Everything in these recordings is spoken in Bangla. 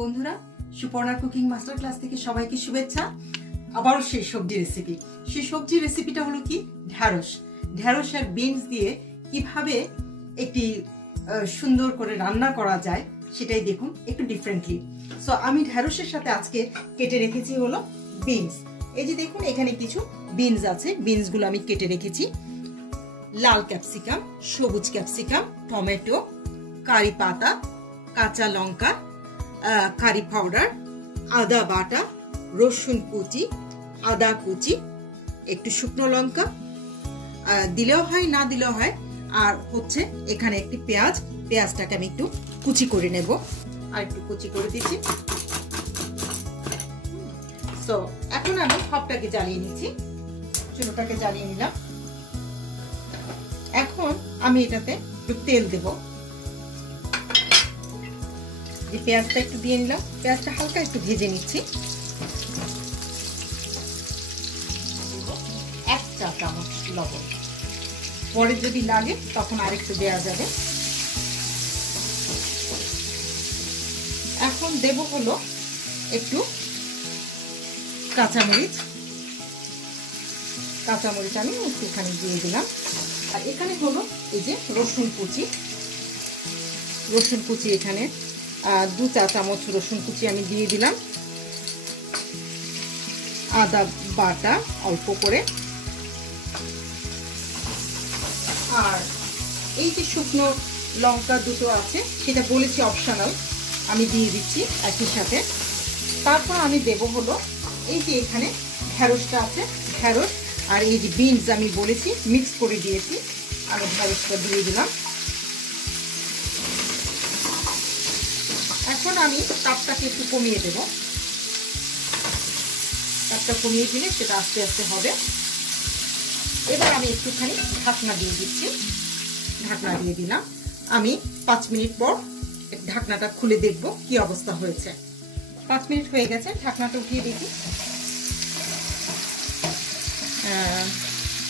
বন্ধুরা সুপর্ণা কুকিং মাস্টার ক্লাস থেকে সবাইকে শুভেচ্ছা। আবারও সেই সবজি রেসিপিটা হলো কি ঢ্যাঁড়স আর বিনস দিয়ে কিভাবে একটি সুন্দর করে রান্না করা যায় সেটাই দেখুন একটু ডিফারেন্টলি। সো আমি ঢ্যাঁড়সের সাথে আজকে কেটে রেখেছি হলো বিনস। এই যে দেখুন এখানে কিছু বিনস আছে, বিনসগুলো আমি কেটে রেখেছি। লাল ক্যাপসিকাম, সবুজ ক্যাপসিকাম, টমেটো, কারি পাতা, কাঁচা লঙ্কা, কারি পাউডার, আদা বাটা, রসুন কুচি, আদা কুচি, একটু শুকনো লঙ্কা দিলেও হয় না দিলেও হয়, আর হচ্ছে এখানে একটি পেঁয়াজটাকে আমি একটু কুচি করে নেব, আর একটু কুচি করে দিচ্ছি। তো এখন আমি সবটাকে জ্বালিয়ে নিচ্ছি, চুলোটাকে জ্বালিয়ে নিলাম। এখন আমি এটাতে একটু তেল দেব। যে পেঁয়াজটা একটু দিয়ে নিলাম, পেঁয়াজটা হালকা একটু ভেজে নিচ্ছি। 1 চা চামচ লবণ, পরে যদি লাগে তখন আরেকটু দেওয়া যাবে। এখন দেব হলো একটু কাঁচামরিচ আমি একটুখানি দিয়ে দিলাম। আর এখানে হলো এই যে রসুন কুচি এখানে 2 চা চামচ রসুন কুচি আমি দিয়ে দিলাম। আদা বাটা অল্প করে, আর এই যে শুকনো লঙ্কা দুটো আছে সেটা বলেছি অপশনাল, আমি দিয়ে দিচ্ছি একই সাথে। তারপর আমি দেব হলো এই যে এখানে ঢ্যাঁড়সটা আছে, ঢ্যাঁড়স আর এই যে বিনস আমি বলেছি মিক্স করে দিয়েছি, আমি ঢ্যাঁড়সটা দিয়ে দিলাম। এখন আমি তাপটাকে একটু কমিয়ে দেব, তাপটা কমিয়ে দিলে সেটা আস্তে আস্তে হবে। এবার আমি একটুখানি ঢাকনা দিয়ে দিচ্ছি, ঢাকনা দিয়ে দিলাম। আমি 5 মিনিট পর ঢাকনাটা খুলে দেখব কি অবস্থা হয়েছে। 5 মিনিট হয়ে গেছে, ঢাকনাটা উঠিয়ে দেখি।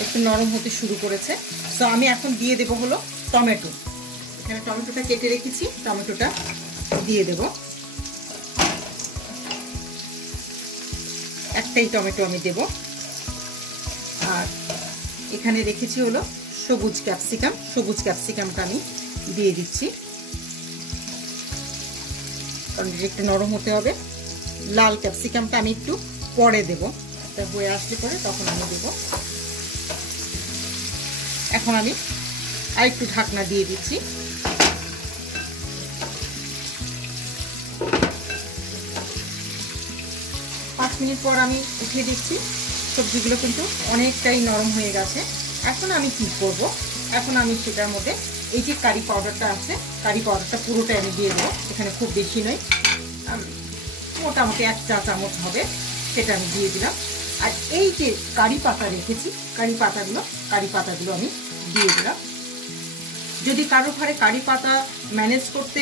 একটু নরম হতে শুরু করেছে। তো আমি এখন দিয়ে দেব হলো টমেটো। এখানে টমেটোটা কেটে রেখেছি, টমেটোটা দিয়ে দেব। একটাই টমেটো আমি দেব। আর এখানে রেখেছি হলো সবুজ ক্যাপসিকামটা আমি দিয়ে দিচ্ছি, কারণ একটু নরম হতে হবে। লাল ক্যাপসিকামটা আমি একটু পরে দেব, এটা হয়ে আসলে পরে তখন আমি দেব। এখন আমি আরেকটু ঢাকনা দিয়ে দিচ্ছি। 5 মিনিট পর আমি উঠিয়ে দিচ্ছি। সবজিগুলো কিন্তু অনেকটাই নরম হয়ে গেছে। এখন আমি কি করব, এখন আমি সেটার মধ্যে এই যে কারি পাউডারটা আছে, কারি পাউডারটা পুরোটাই আমি দিয়ে দেবো। এখানে খুব বেশি নয়, মোটামুটি 1 চা চামচ হবে, সেটা আমি দিয়ে দিলাম। আর এই যে কারি পাতা রেখেছি, কারি পাতাগুলো আমি দিয়ে দিলাম। যদি কারো ঘরে কারি পাতা ম্যানেজ করতে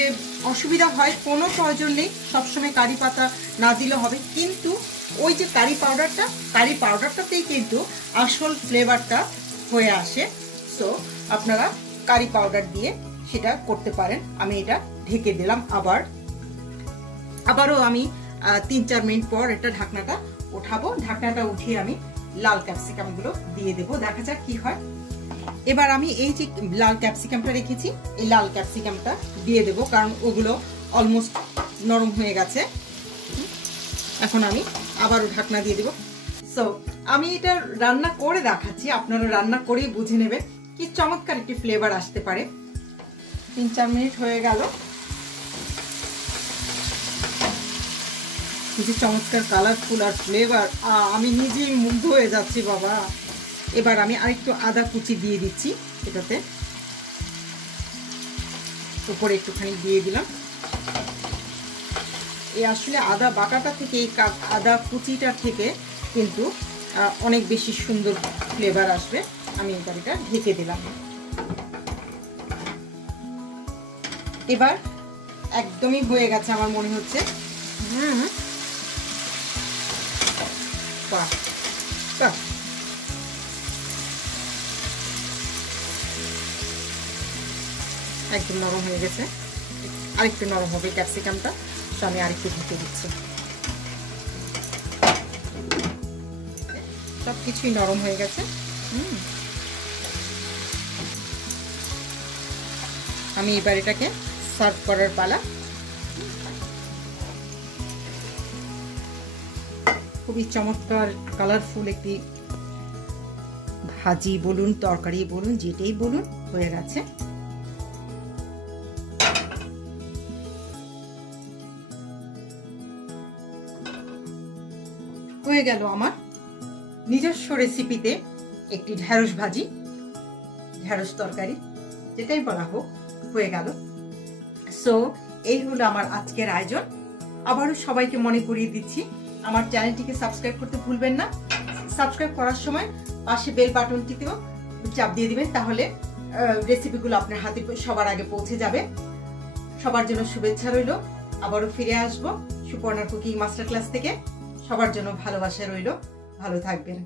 অসুবিধা হয়, কোনো প্রয়োজন নেই, সবসময় কারি পাতা না দিলে হবে। কিন্তু ওই যে কারি পাউডারটাতেই কিন্তু আসল ফ্লেভারটা হয়ে আসে। সো আপনারা কারি পাউডার দিয়ে সেটা করতে পারেন। আমি এটা ঢেকে দিলাম। আবারও আমি 3-4 মিনিট পর এটা ঢাকনাটা উঠাবো। ঢাকনাটা উঠিয়ে আমি লাল ক্যাপসিকামগুলো দিয়ে দেবো, দেখা যাক কি হয়। এবার আমি এই যে লাল ক্যাপসিকামটা রেখেছি, এই লাল ক্যাপসিকামটা দিয়ে দেবো, কারণ ওগুলো অলমোস্ট নরম হয়ে গেছে। এখন আমি আবারও ঢাকনা দিয়ে দেবো। সো আমি এটা রান্না করে দেখাচ্ছি, আপনারা রান্না করেই বুঝে নেবেন কি চমৎকার একটি ফ্লেভার আসতে পারে। 3-4 মিনিট হয়ে গেল, যে চমৎকার কালারফুল আর ফ্লেভার, আমি নিজেই মুগ্ধ হয়ে যাচ্ছি বাবা। এবার আমি আরেকটু আদা কুচি দিয়ে দিচ্ছি, এটাতে উপরে একটুখানি দিয়ে দিলাম। এই আসলে আদা বাটাটা থেকে, এই আদা কুচিটার থেকে কিন্তু অনেক বেশি সুন্দর ফ্লেভার আসবে। আমি এবার এটা ঢেকে দিলাম। এবার একদমই হয়ে গেছে আমার মনে হচ্ছে। বাহ বাহ, একদম নরম হয়ে গেছে। আরেকটু নরম হবে ক্যাপসিকামটা। আমি আরেকটু ঢেকে দিচ্ছি। সব কিছুই নরম হয়ে গেছে। আমি এবার এটাকে সার্ভ করার পালা। খুবই চমৎকার কালারফুল একটি ভাজি বলুন, তরকারি বলুন, যেটাই বলুন হয়ে গেছে। হয়ে গেল আমার নিজস্ব রেসিপিতে একটি ঢেঁড়স ভাজি, ঢেঁড়স তরকারি, যেটাই বলা হোক, হয়ে গেল। সো এই হলো আমার আজকের আয়োজন। আবারও সবাইকে মনে করিয়ে দিচ্ছি, আমার চ্যানেলটিকে সাবস্ক্রাইব করতে ভুলবেন না। সাবস্ক্রাইব করার সময় পাশে বেল বাটনটিতেও চাপ দিয়ে দিবেন, তাহলে রেসিপিগুলো আপনার হাতে সবার আগে পৌঁছে যাবে। সবার জন্য শুভেচ্ছা রইল। আবারও ফিরে আসবো সুপর্ণার কুকিং মাস্টার ক্লাস থেকে। সবার জন্য ভালোবাসা রইল। ভালো থাকবেন।